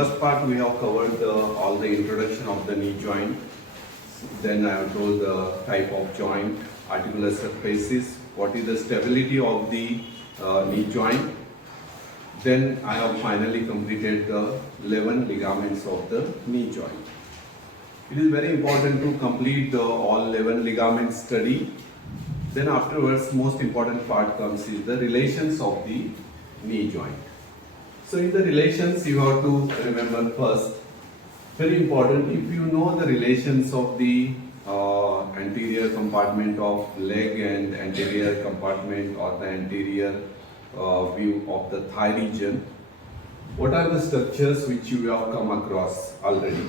first part we have covered all the introduction of the knee joint. Then I have told the type of joint, articular surfaces, what is the stability of the knee joint. Then I have finally completed the 11 ligaments of the knee joint. It is very important to complete the all 11 ligament study. Then afterwards, most important part comes is the relations of the knee joint. So in the relations, you have to remember first, very important, if you know the relations of the anterior compartment of leg and anterior compartment or the anterior view of the thigh region, what are the structures which you have come across already?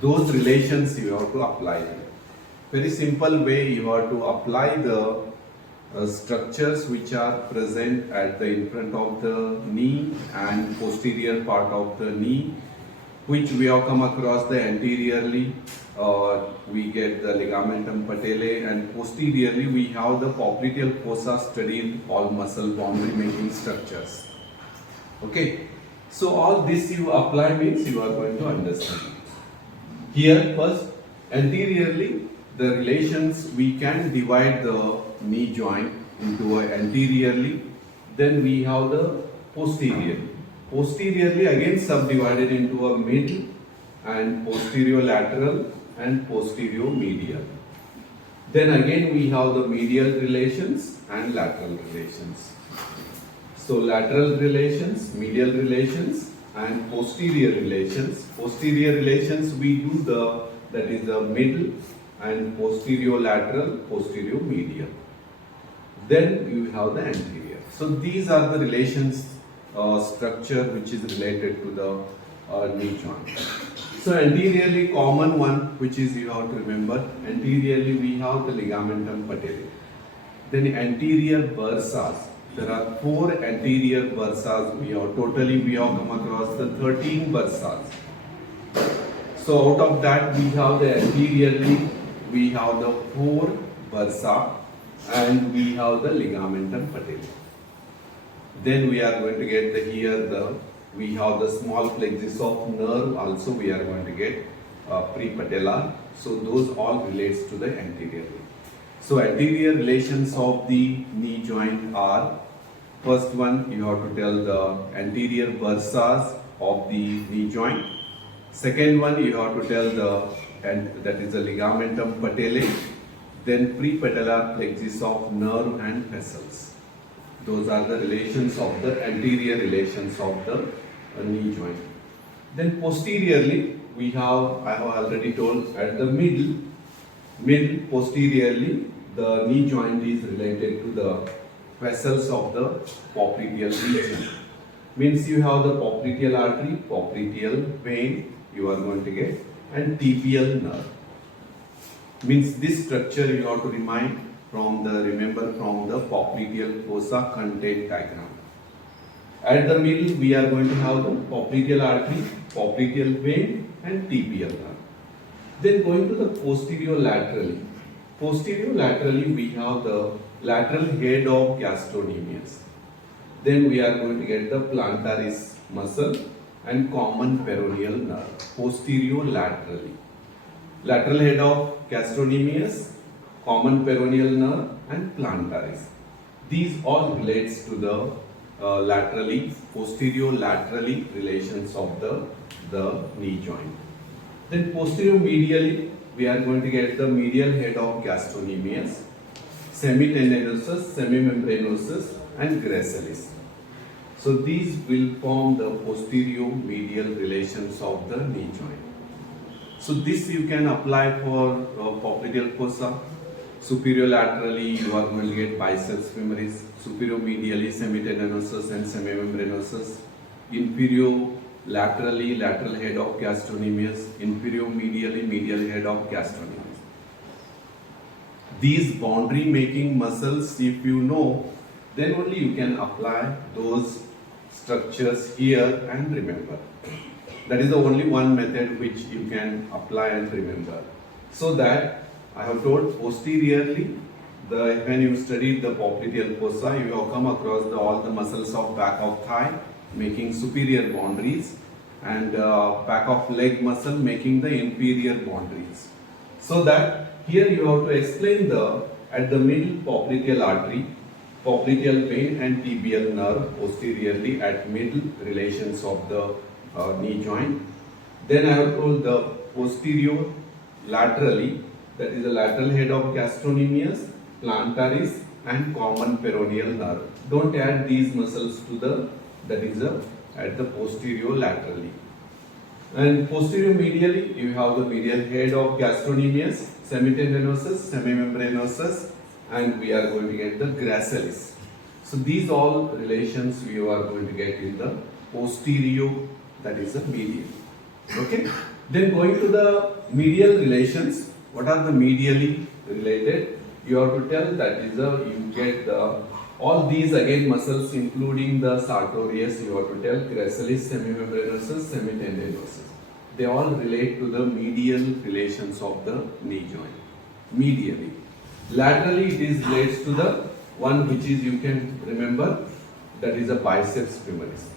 Those relations you have to apply. Very simple way you have to apply the structures which are present at the in front of the knee and posterior part of the knee, which we have come across the anteriorly. We get the ligamentum patellae, and posteriorly we have the popliteal fossa studied all muscle boundary making structures. Okay, so all this you apply means you are going to understand. Here first, anteriorly, the relations, we can divide the knee joint into anteriorly, then we have the posteriorly. Posteriorly again subdivided into a middle and posterior lateral and posterior medial. Then again we have the medial relations and lateral relations. So lateral relations, medial relations and posterior relations. Posterior relations we do that is the middle and posterior lateral, posterior medial. Then you have the anterior. So these are the relations structure which is related to the knee joint. So anteriorly common one which is you have to remember, anteriorly we have the ligamentum patellae. Then anterior bursas. There are 4 anterior bursas. We have come across the 13 bursas. So out of that we have the anteriorly we have the 4 bursa and we have the ligamentum patellae. Then we are going to get we have the small plexus of nerve also we are going to get prepatellar. So those all relates to the anteriorly. So anterior relations of the knee joint are, first one you have to tell the anterior bursas of the knee joint. Second one you have to tell that is the ligamentum patellae, then prepatellar plexus of nerve and vessels. Those are the relations of the anterior relations of the knee joint. Then posteriorly we have, I have already told, at the middle posteriorly the knee joint is related to the vessels of the popliteal region. Means you have the popliteal artery, popliteal vein you are going to get, and tibial nerve. Means this structure you have to remember from the popliteal fossa content diagram. At the middle we are going to have the popliteal artery, popliteal vein and tibial nerve. Then going to the posterior laterally. Posterior laterally we have the lateral head of gastrocnemius. Then we are going to get the plantaris muscle and common peroneal nerve. Posterior laterally. Lateral head of gastrocnemius, common peroneal nerve and plantaris. These all relates to the posterior laterally relations of the knee joint. Then posterior medially we are going to get the medial head of gastrocnemius, semitendinosus, semimembranosus and gracilis. So these will form the posterior medial relations of the knee joint. So this you can apply for popliteal fossa. Superior laterally you are going to get biceps femoris, superior medially semitendinosus and semimembranosus, inferior laterally lateral head of gastrocnemius, inferior medially medial head of gastrocnemius. These boundary making muscles, if you know, then only you can apply those structures here and remember. That is the only one method which you can apply and remember. So that I have told posteriorly, when you studied the popliteal fossa, you have come across all the muscles of back of thigh making superior boundaries. and back of leg muscle making the inferior boundaries. So that here you have to explain the at the middle popliteal artery, popliteal vein and tibial nerve posteriorly at middle relations of the knee joint. Then I have told the posterior laterally, that is the lateral head of gastrocnemius, plantaris and common peroneal nerve. Don't add these muscles to the, that is at the posterior laterally. And posterior medially, you have the medial head of gastrocnemius, semitendinosus, semimembranosus, and we are going to get the gracilis. So these all relations we are going to get in the posterior, that is the medial. Okay. Then going to the medial relations, what are the medially related? You have to tell, that is you get the all these again muscles including the sartorius, you have to tell gracilis, semimembranosus, semitendinosus. They all relate to the medial relations of the knee joint. Medially. Laterally it is relates to the one which is you can remember, that is a biceps femoris.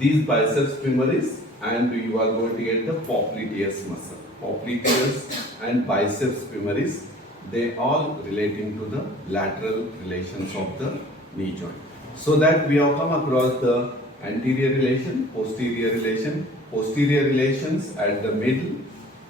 These biceps femoris, and you are going to get the popliteous muscle. Popliteous and biceps femoris, they all relating to the lateral relations of the knee joint. So that we have come across the anterior relation, posterior relations at the middle.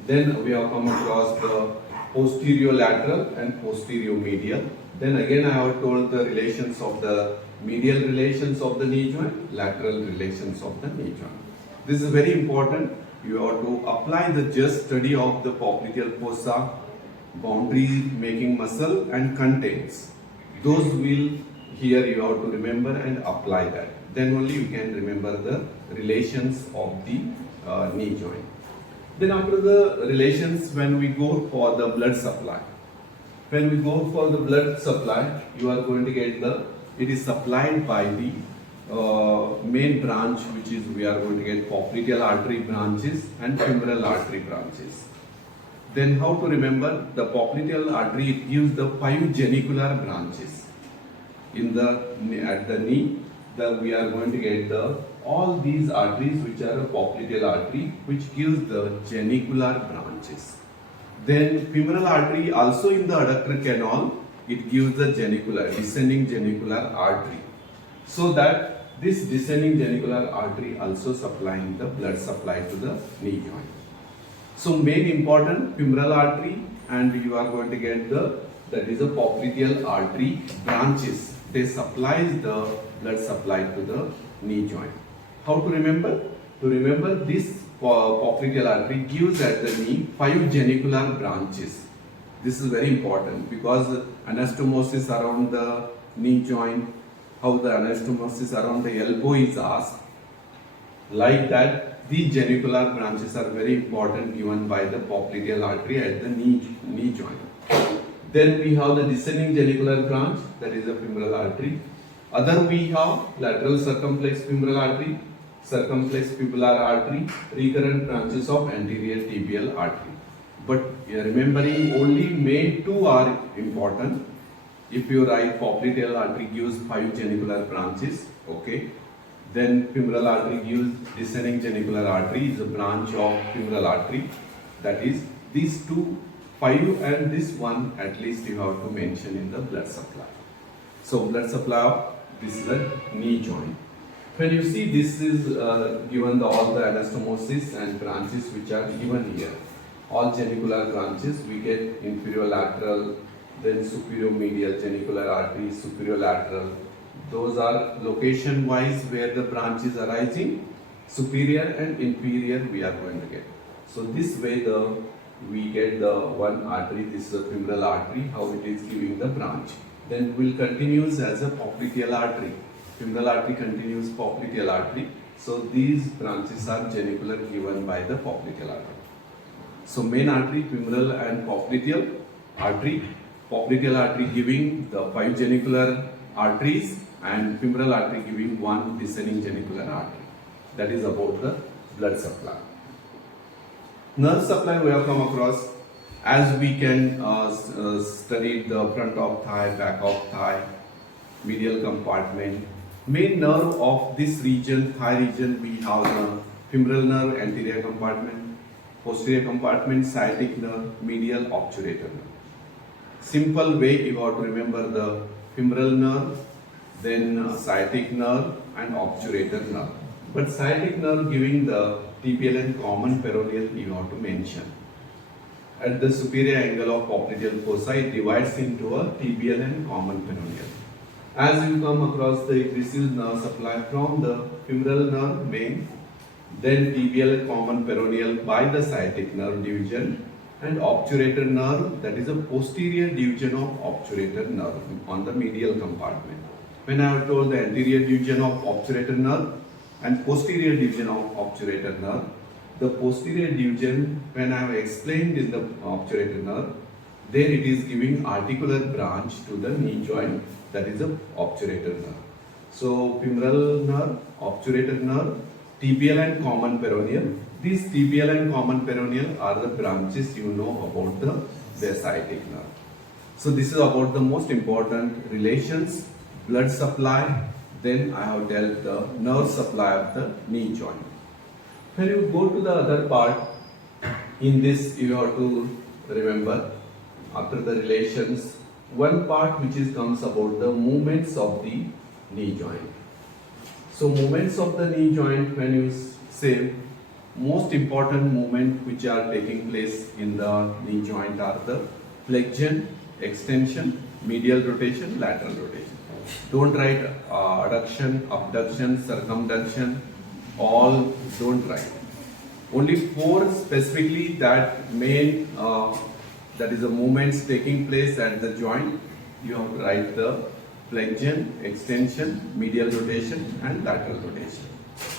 Then we have come across the posterior lateral and posterior medial. Then again I have told the relations of the medial relations of the knee joint, lateral relations of the knee joint. This is very important. You have to apply the just study of the popliteal fossa, boundary making muscle and contents. Those will, here you have to remember and apply that. Then only you can remember the relations of the knee joint. Then after the relations, when we go for the blood supply. When we go for the blood supply, you are going to get the, it is supplied by the main branch, which is we are going to get popliteal artery branches and femoral artery branches. Then how to remember the popliteal artery? It gives the 5 genicular branches. In the at the knee, we are going to get the all these arteries which are a popliteal artery, which gives the genicular branches. Then femoral artery also in the adductor canal, it gives the genicular, descending genicular artery. So that this descending genicular artery also supplying the blood supply to the knee joint. So main important femoral artery, and you are going to get the, that is a popliteal artery branches. They supplies the blood supply to the knee joint. How to remember? To remember, this popliteal artery gives at the knee 5 genicular branches. This is very important because anastomosis around the knee joint, how the anastomosis around the elbow is asked. Like that, these genicular branches are very important given by the popliteal artery at the knee joint. Then we have the descending genicular branch, that is the femoral artery. Other we have lateral circumflex femoral artery, circumflex pubular artery, recurrent branches of anterior tibial artery. But remembering only main 2 are important. If you write popliteal artery gives 5 genicular branches, okay. Then femoral artery gives descending genicular artery is a branch of femoral artery. That is these 2, 5 and this one at least you have to mention in the blood supply. So blood supply of this is a knee joint. When you see this is given all the anastomosis and branches which are given here. All genicular branches we get inferior lateral, then superior medial genicular artery, superior lateral. Those are location wise where the branch is arising. Superior and inferior we are going to get. So this way we get the one artery, this is a femoral artery, how it is giving the branch. Then will continues as a popliteal artery. Femoral artery continues popliteal artery. So these branches are genicular given by the popliteal artery. So main artery, femoral and popliteal artery. Popliteal artery giving the 5 genicular arteries and femoral artery giving 1 descending genicular artery. That is about the blood supply. Nerve supply we have come across, as we can study the front of thigh, back of thigh, medial compartment. Main nerve of this region, thigh region, we have the femoral nerve, anterior compartment, posterior compartment, sciatic nerve, medial obturator nerve. Simple way you have to remember the femoral nerve, then sciatic nerve and obturator nerve. But sciatic nerve giving the tibial and common peroneal you have to mention. At the superior angle of popliteal fossa, it divides into a tibial and common peroneal. As you come across the receives nerve supply from the femoral nerve main, then tibial common peroneal by the sciatic nerve division, and obturator nerve, that is a posterior division of obturator nerve on the medial compartment. When I have told the anterior division of obturator nerve and posterior division of obturator nerve, the posterior division, when I have explained in the obturator nerve, then it is giving articular branch to the knee joint, that is a obturator nerve. So femoral nerve, obturator nerve, tibial and common peroneal. These tibial and common peroneal are the branches you know about the sciatic nerve. So this is about the most important relations, blood supply. Then I have dealt the nerve supply of the knee joint. When you go to the other part, in this you have to remember after the relations, one part which is comes about the movements of the knee joint. So movements of the knee joint, when you say most important movement which are taking place in the knee joint are the flexion, extension, medial rotation, lateral rotation. Don't write adduction, abduction, circumduction, all don't write. Only four specifically that main, that is the movements taking place at the joint. You have to write the flexion, extension, medial rotation and lateral rotation.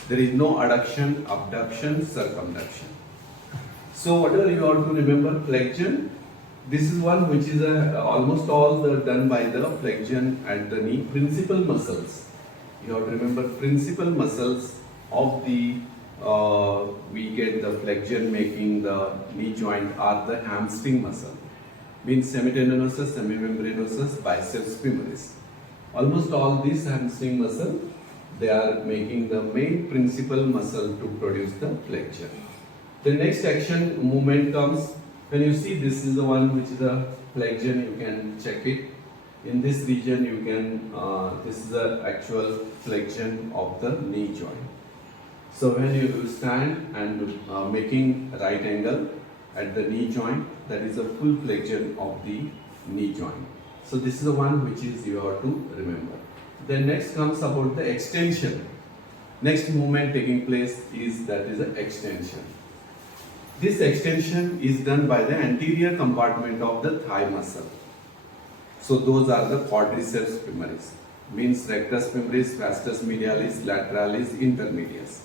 There is no adduction, abduction, circumduction. So whatever you have to remember, flexion, this is one which is almost all done by the flexion at the knee. Principal muscles, you have to remember principal muscles of the, we get the flexion making the knee joint are the hamstring muscle, means semitendinosus, semimembranosus, biceps femoris. Almost all these hamstring muscle, they are making the main principal muscle to produce the flexion. The next action movement comes when you see this is the one which is a flexion, you can check it. In this region you can, this is the actual flexion of the knee joint. So when you stand and making right angle at the knee joint, that is a full flexion of the knee joint. So this is the one which is you have to remember. Then next comes about the extension. Next movement taking place is that is the extension. This extension is done by the anterior compartment of the thigh muscle. So those are the quadriceps femoris, means rectus femoris, vastus medialis, lateralis, intermedius.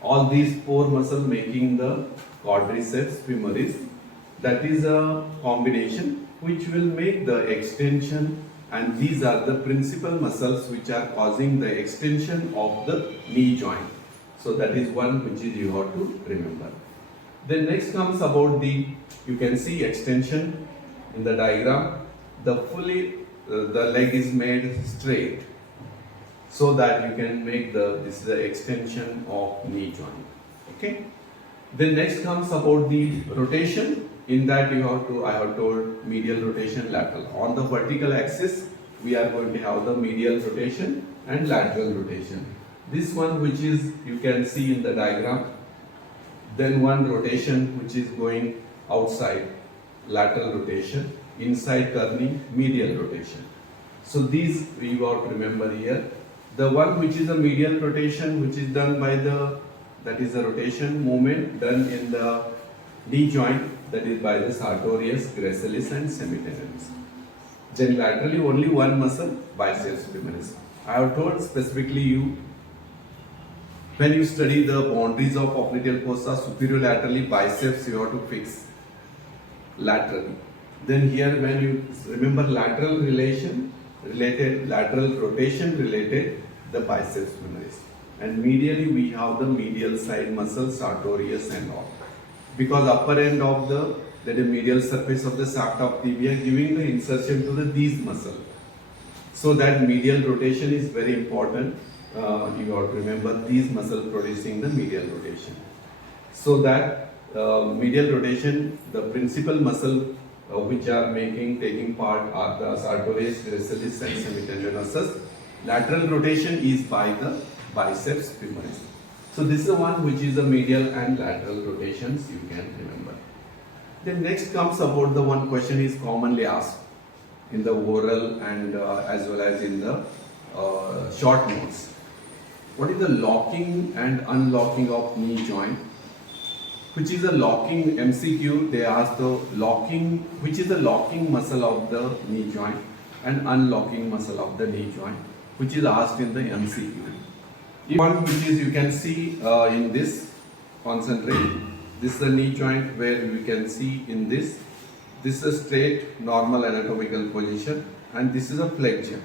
All these four muscles making the quadriceps femoris. That is a combination which will make the extension, and these are the principal muscles which are causing the extension of the knee joint. So that is one which is you have to remember. Then next comes about the, you can see extension in the diagram. The fully the leg is made straight so that you can make this is the extension of knee joint. Okay. Then next comes about the rotation. In that you have to, I have told medial rotation, lateral. On the vertical axis we are going to have the medial rotation and lateral rotation. This one which is you can see in the diagram. Then one rotation which is going outside, lateral rotation, inside turning, medial rotation. So these we have to remember here. The one which is a medial rotation which is done by the, that is the rotation movement done in the knee joint, that is by the sartorius, gracilis and semitendinous. Then laterally only one muscle, biceps femoris. I have told specifically you, when you study the boundaries of popliteal fossa, superior laterally biceps you have to fix laterally. Then here when you remember lateral relation, related lateral rotation related the biceps femoris. And medially we have the medial side muscle, sartorius and all. Because upper end of the, that is medial surface of the shaft of tibia giving the insertion to these muscles. So that medial rotation is very important. You have to remember these muscles producing the medial rotation. So that medial rotation, the principal muscle which are taking part are the sartorius, gracilis and semitendinosus. Lateral rotation is by the biceps femoris. So this is the one which is the medial and lateral rotations you can remember. Then next comes about the one question is commonly asked in the oral and as well as in the short notes. What is the locking and unlocking of knee joint? Which is the locking MCQ? They ask the locking, which is the locking muscle of the knee joint and unlocking muscle of the knee joint, which is asked in the MCQ. One which is you can see in this, concentrate. This is the knee joint where we can see in this. This is a straight normal anatomical position and this is a flexion.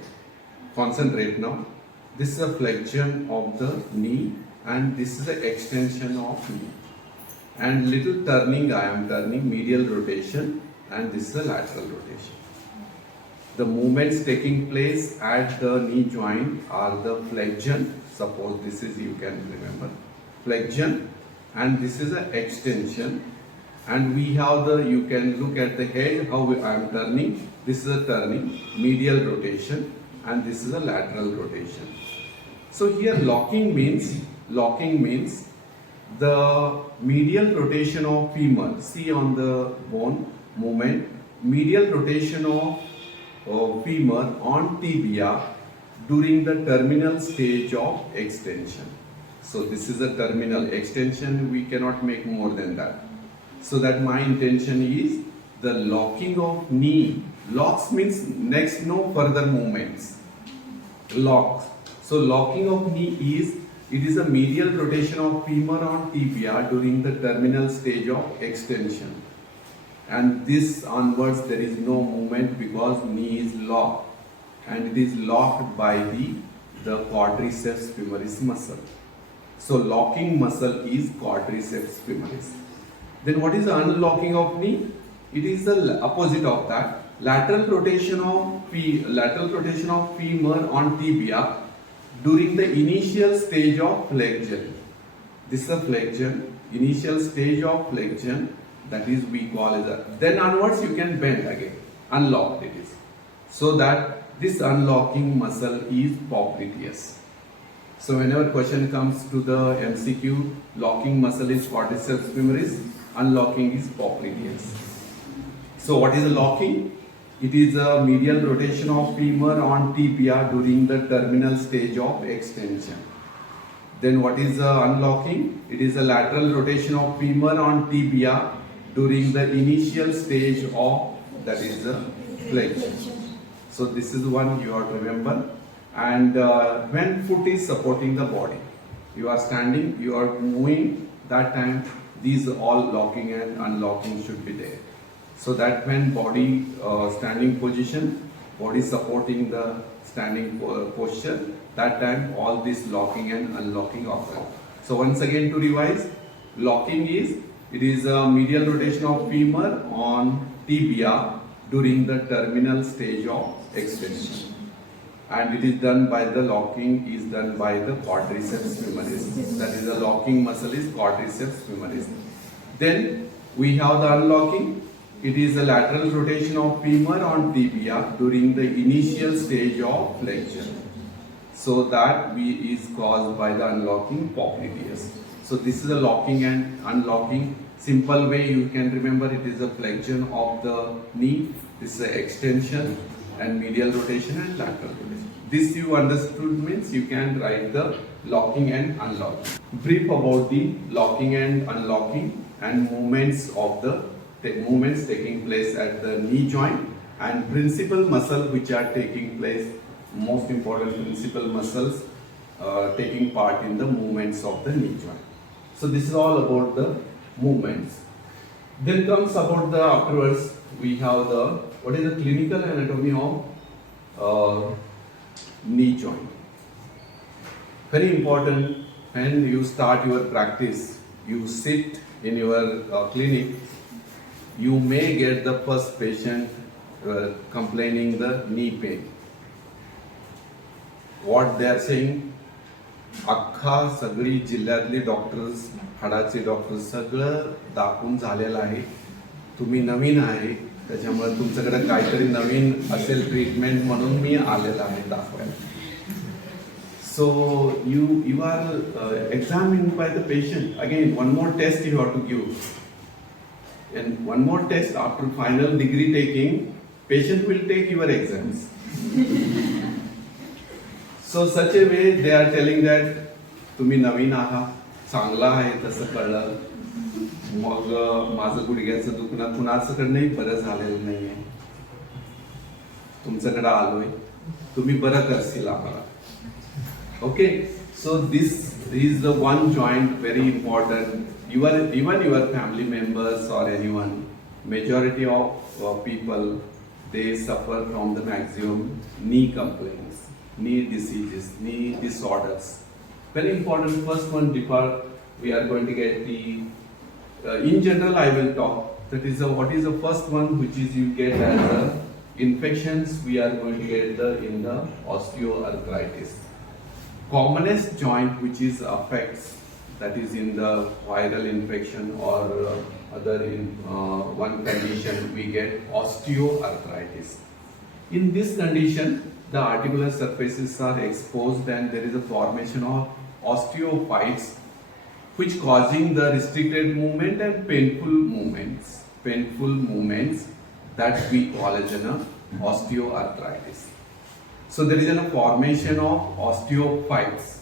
Concentrate now. This is a flexion of the knee and this is the extension of knee. And little turning, I am turning medial rotation and this is a lateral rotation. The movements taking place at the knee joint are the flexion. Suppose this is, you can remember, flexion, and this is an extension. And we have the, you can look at the head, how I am turning. This is a turning, medial rotation, and this is a lateral rotation. So here locking means the medial rotation of femur. See on the bone movement, medial rotation of femur on tibia during the terminal stage of extension. So this is a terminal extension, we cannot make more than that. So that my intention is the locking of knee. Locks means next no further movements. Locks. So locking of knee is, it is a medial rotation of femur on tibia during the terminal stage of extension. And this onwards there is no movement because knee is locked. And it is locked by the quadriceps femoris muscle. So locking muscle is quadriceps femoris. Then what is the unlocking of knee? It is the opposite of that. Lateral rotation of femur on tibia during the initial stage of flexion. This is a flexion, initial stage of flexion, that is we call it that. Then onwards you can bend again, unlocked it is. So that this unlocking muscle is popliteous. So whenever question comes to the MCQ, locking muscle is quadriceps femoris, unlocking is popliteous. So what is the locking? It is a medial rotation of femur on tibia during the terminal stage of extension. Then what is the unlocking? It is a lateral rotation of femur on tibia during the initial stage of, that is the flexion. So this is the one you have to remember. And when foot is supporting the body, you are standing, you are moving, that time these all locking and unlocking should be there. So that when body standing position, body supporting the standing posture, that time all this locking and unlocking occur. So once again to revise, locking is, it is a medial rotation of femur on tibia during the terminal stage of extension. And it is done by the locking is done by the quadriceps femoris. That is the locking muscle is quadriceps femoris. Then we have the unlocking. It is a lateral rotation of femur on tibia during the initial stage of flexion. So that is caused by the unlocking popliteous. So this is the locking and unlocking. Simple way you can remember, it is a flexion of the knee. This is the extension and medial rotation and lateral rotation. This you understood means you can write the locking and unlocking. Brief about the locking and unlocking and movements of the movements taking place at the knee joint and principal muscle which are taking place, most important principal muscles taking part in the movements of the knee joint. So this is all about the movements. Then comes about the afterwards we have the what is the clinical anatomy of knee joint. Very important when you start your practice, you sit in your clinic, you may get the first patient complaining the knee pain. What they are saying, अख्खा सगळी जिल्ह्यातली doctors, हाडाचे doctors सगळं दाखवून झालेलं आहे. तुम्ही नवीन आहे, त्याच्यामुळे तुमच्याकडे काहीतरी नवीन असेल ट्रीटमेंट म्हणून मी आलेला आहे दाखवायला. So you are examined by the patient. Again, one more test you have to give. And one more test after final degree taking, patient will take your exams. So such a way they are telling that तुम्ही नवीन आहात, चांगला आहे तसं कळलं. मग माझं गुडघ्याचं दुखणं कुणाचंकडनंही बरं झालेलं नाहीये, तुमच्याकडे आलोय, तुम्ही बरं करशील आम्हाला. Okay, so this is the one joint very important. Even your family members or anyone, majority of people, they suffer from the maximum knee complaints, knee diseases, knee disorders. Very important. First one, we are going to get the. In general, I will talk. That is what is the first one, which is you get as the infections. We are going to get in the osteoarthritis. Commonest joint which is affects, that is in the viral infection or other one condition, we get osteoarthritis. In this condition, the articular surfaces are exposed and there is a formation of osteophytes, which causing the restricted movement and painful movements that we call as an osteoarthritis. So there is a formation of osteophytes,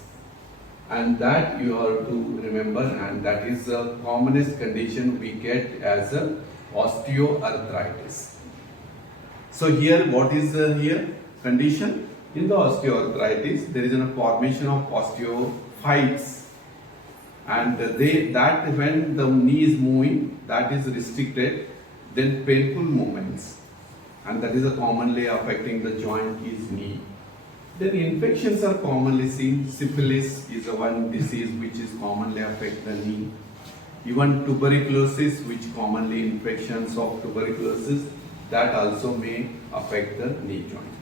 and that you have to remember, and that is the commonest condition we get as a osteoarthritis. So here, what is here condition? In the osteoarthritis, there is a formation of osteophytes, and that when the knee is moving, that is restricted, then painful movements. And that is a commonly affecting the joint is knee. Then infections are commonly seen. Syphilis is a one disease which is commonly affect the knee. Even tuberculosis, which commonly infections of tuberculosis, that also may affect the knee joint.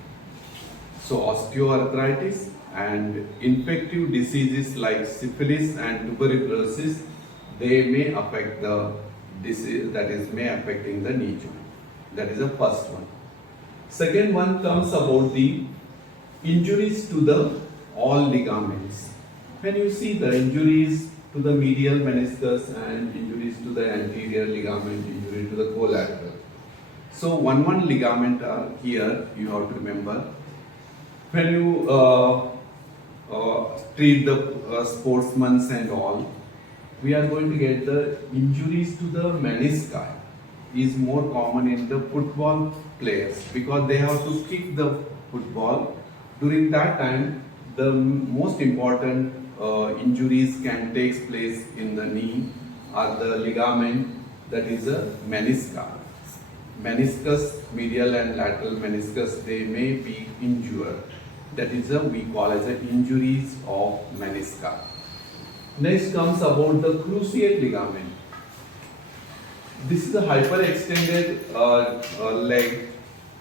So osteoarthritis and infective diseases like syphilis and tuberculosis, they may affect the disease, that is may affecting the knee joint. That is the first one. Second one comes about the injuries to the all ligaments. When you see the injuries to the medial meniscus and injuries to the anterior ligament, injury to the collateral. So one ligament here you have to remember. When you treat the sportsmen and all, we are going to get the injuries to the menisci is more common in the football players because they have to kick the football. During that time, the most important injuries can take place in the knee or the ligament, that is a meniscus. Meniscus, medial and lateral meniscus, they may be injured. That is we call as a injuries of meniscus. Next comes about the cruciate ligament. This is a hyperextended leg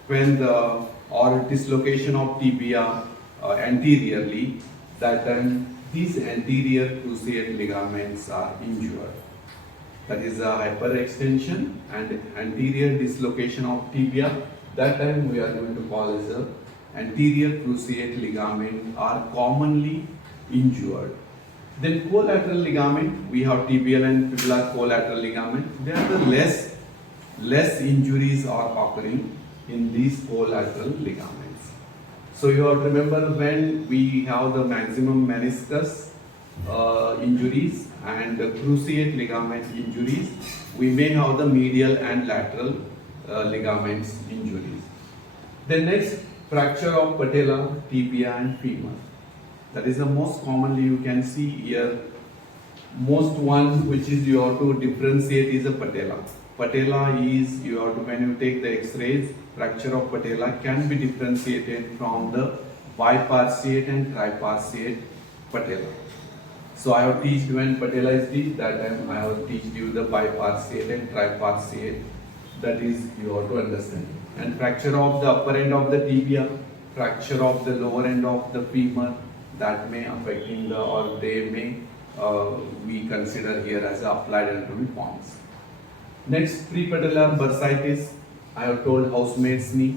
when the or dislocation of tibia anteriorly. That time these anterior cruciate ligaments are injured. That is a hyperextension and anterior dislocation of tibia. That time we are going to call as a anterior cruciate ligament are commonly injured. Then collateral ligament, we have tibial and fibular collateral ligament. There are the less injuries are occurring in these collateral ligaments. So you have to remember when we have the maximum meniscus injuries and the cruciate ligament injuries, we may have the medial and lateral ligaments injuries. The next, fracture of patella, tibia and femur. That is the most commonly you can see here. Most one which is you have to differentiate is a patella. Patella is, you have to, when you take the x-rays, fracture of patella can be differentiated from the bipartiate and tripartite patella. So I have teached when patella is this, that time I have teached you the bipartite and tripartite. That is you have to understand. And fracture of the upper end of the tibia, fracture of the lower end of the femur, that may affecting the, or they may we consider here as applied anatomy forms. Next, prepatellar bursitis. I have told housemaid's knee.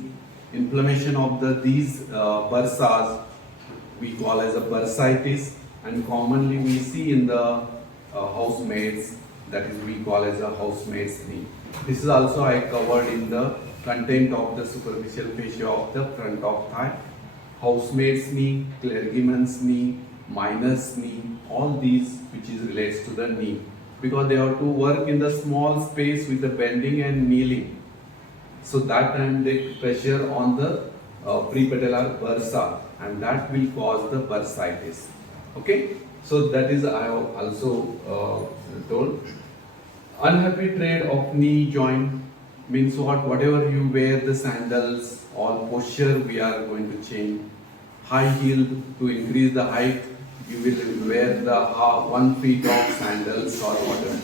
Inflammation of these bursas we call as a bursitis, and commonly we see in the housemaids, that is we call as a housemaid's knee. This is also I covered in the content of the superficial fascia of the front of thigh. Housemaid's knee, clergyman's knee, miner's knee, all these which is relates to the knee, because they have to work in the small space with the bending and kneeling. So that time they pressure on the prepatellar bursa, and that will cause the bursitis. Okay, so that is I have also told. Unhappy trade of knee joint means what? Whatever you wear, the sandals, all posture we are going to change. High heel, to increase the height, you will wear the 1 feet of sandals or whatever.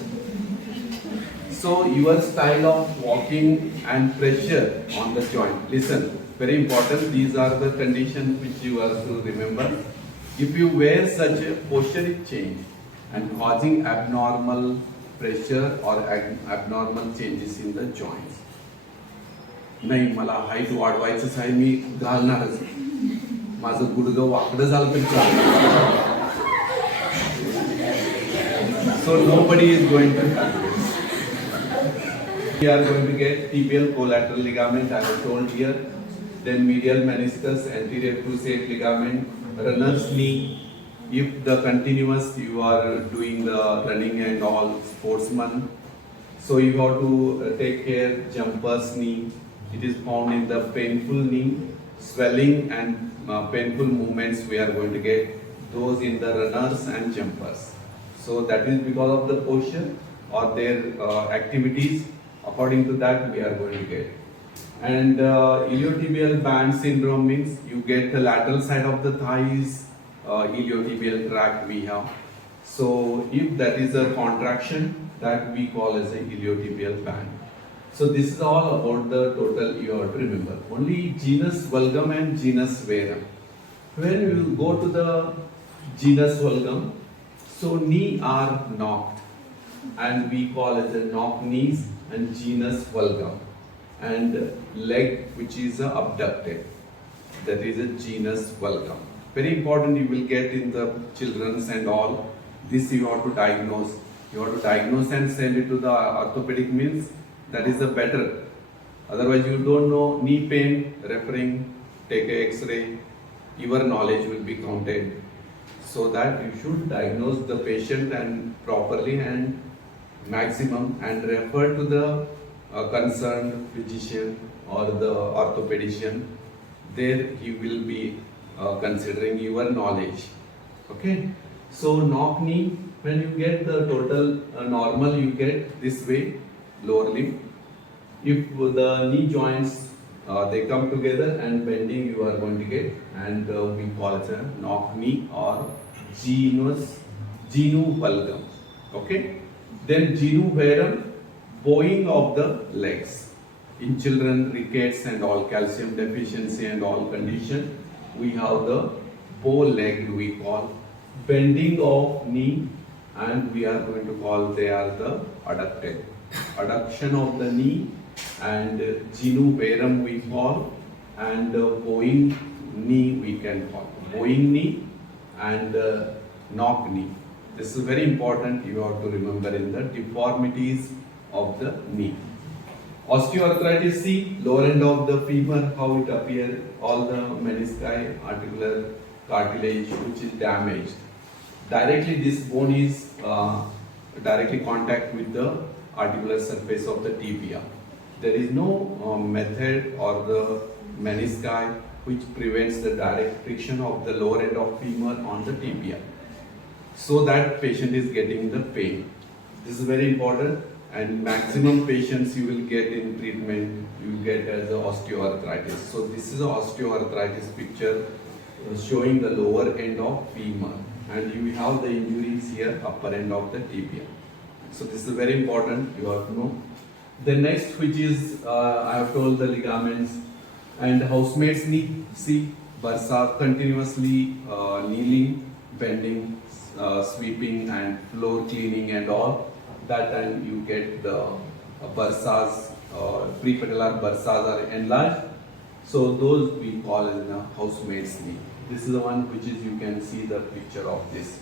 So your style of walking and pressure on the joint. Listen, very important. These are the conditions which you have to remember. If you wear such a posture change and causing abnormal pressure or abnormal changes in the joints. नाही मला height वाढवायचंच आहे, मी घालणारच. माझं गुडघं वाकडं झालं तरी चालेल. So nobody is going to help you. We are going to get tibial collateral ligament, I have told here. Then medial meniscus, anterior cruciate ligament, runner's knee. If the continuous you are doing the running and all, sportsman, so you have to take care. Jumper's knee, it is found in the painful knee, swelling and painful movements we are going to get those in the runners and jumpers. So that is because of the posture or their activities. According to that we are going to get. And iliotibial band syndrome means you get the lateral side of the thighs, iliotibial tract we have. So if that is a contraction, that we call as a iliotibial band. So this is all about the total you have to remember. Only genus vulgum and genus verum. When you go to the genus vulgum, so knee are knocked and we call it the knock knees, and genus vulgum, and leg which is abducted, that is a genus vulgum. Very important, you will get in the children's and all. This you have to diagnose. You have to diagnose and send it to the orthopedic means that is the better. Otherwise you don't know knee pain, referring, take a X-ray, your knowledge will be counted. So that you should diagnose the patient and properly and maximum and refer to the concerned physician or the orthopedician. There he will be considering your knowledge. Okay. So knock knee, when you get the total normal, you get this way, lower limb. If the knee joints they come together and bending, you are going to get, and we call it a knock knee or genu vulgum. Okay. Then genu verum, bowing of the legs. In children, rickets and all, calcium deficiency and all condition, we have the bow leg we call, bending of knee, and we are going to call they are the adducted. Adduction of the knee, and genu verum we call, and bowing knee we can call. Bowing knee and knock knee. This is very important, you have to remember in the deformities of the knee. Osteoarthritis, see lower end of the femur, how it appears, all the menisci, articular cartilage which is damaged. Directly this bone is directly contact with the articular surface of the tibia. There is no method or the menisci which prevents the direct friction of the lower end of femur on the tibia. So that patient is getting the pain. This is very important, and maximum patients you will get in treatment, you get as a osteoarthritis. So this is a osteoarthritis picture showing the lower end of femur, and you have the injuries here, upper end of the tibia. So this is very important, you have to know. The next, which is I have told the ligaments and housemaid's knee. See, bursa continuously kneeling, bending, sweeping and floor cleaning and all. That time you get the bursas, prepatellar bursas are enlarged. So those we call as a housemaid's knee. This is the one which is, you can see the picture of this.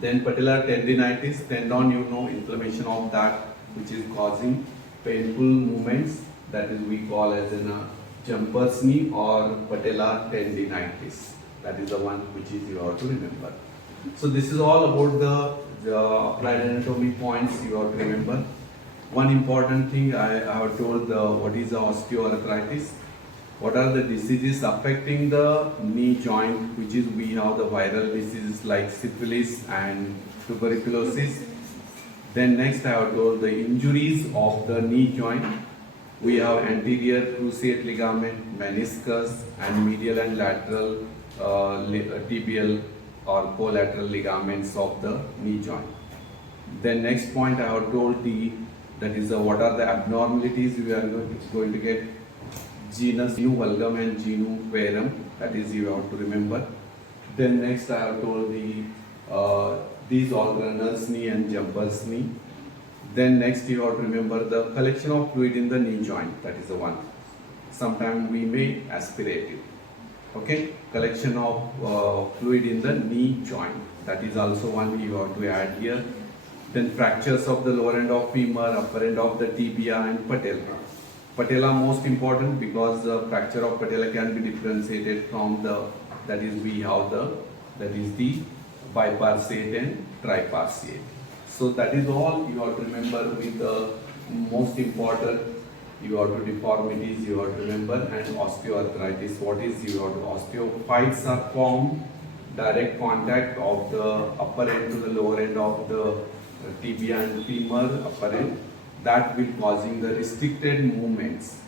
Then patellar tendinitis, tendon, inflammation of that which is causing painful movements, that is we call as in a jumper's knee or patellar tendinitis. That is the one which is you have to remember. So this is all about the applied anatomy points you have to remember. One important thing I have told, what is the osteoarthritis, what are the diseases affecting the knee joint, which is we have the viral diseases like syphilis and tuberculosis. Then next I have told the injuries of the knee joint. We have anterior cruciate ligament, meniscus and medial and lateral tibial or collateral ligaments of the knee joint. Then next point I have told that is what are the abnormalities we are going to get. Genus genu valgum and genu varum, that is you have to remember. Then next I have told these all runner's knee and jumper's knee. Then next you have to remember the collection of fluid in the knee joint, that is the one. Sometimes we may aspirate it. Okay, collection of fluid in the knee joint, that is also one you have to add here. Then fractures of the lower end of femur, upper end of the tibia and patella. Patella most important because the fracture of patella can be differentiated from the, that is we have that is the bipartiate and tripartite. So that is all you have to remember with the most important. You have to deformities you have to remember, and osteoarthritis. What is you have to osteophytes are formed direct contact of the upper end to the lower end of the tibia and femur upper end, that will causing the restricted movements,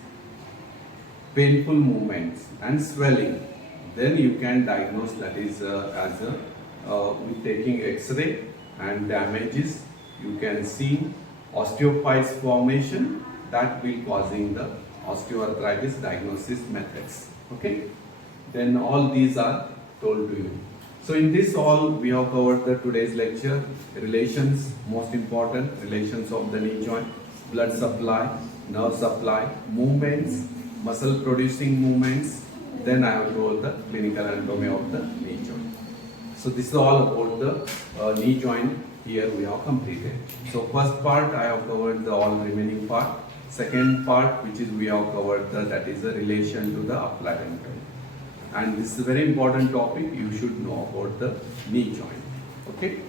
painful movements and swelling. Then you can diagnose, that is as with taking X-ray and damages, you can see osteophytes formation, that will causing the osteoarthritis diagnosis methods. Okay, then all these are told to you. So in this all we have covered the today's lecture. Relations, most important, relations of the knee joint, blood supply, nerve supply, movements, muscle producing movements. Then I have told the clinical anatomy of the knee joint. So this is all about the knee joint. Here we have completed. So first part I have covered the all remaining part. Second part, which is we have covered that is the relation to the applied anatomy. And this is a very important topic. You should know about the knee joint. Okay.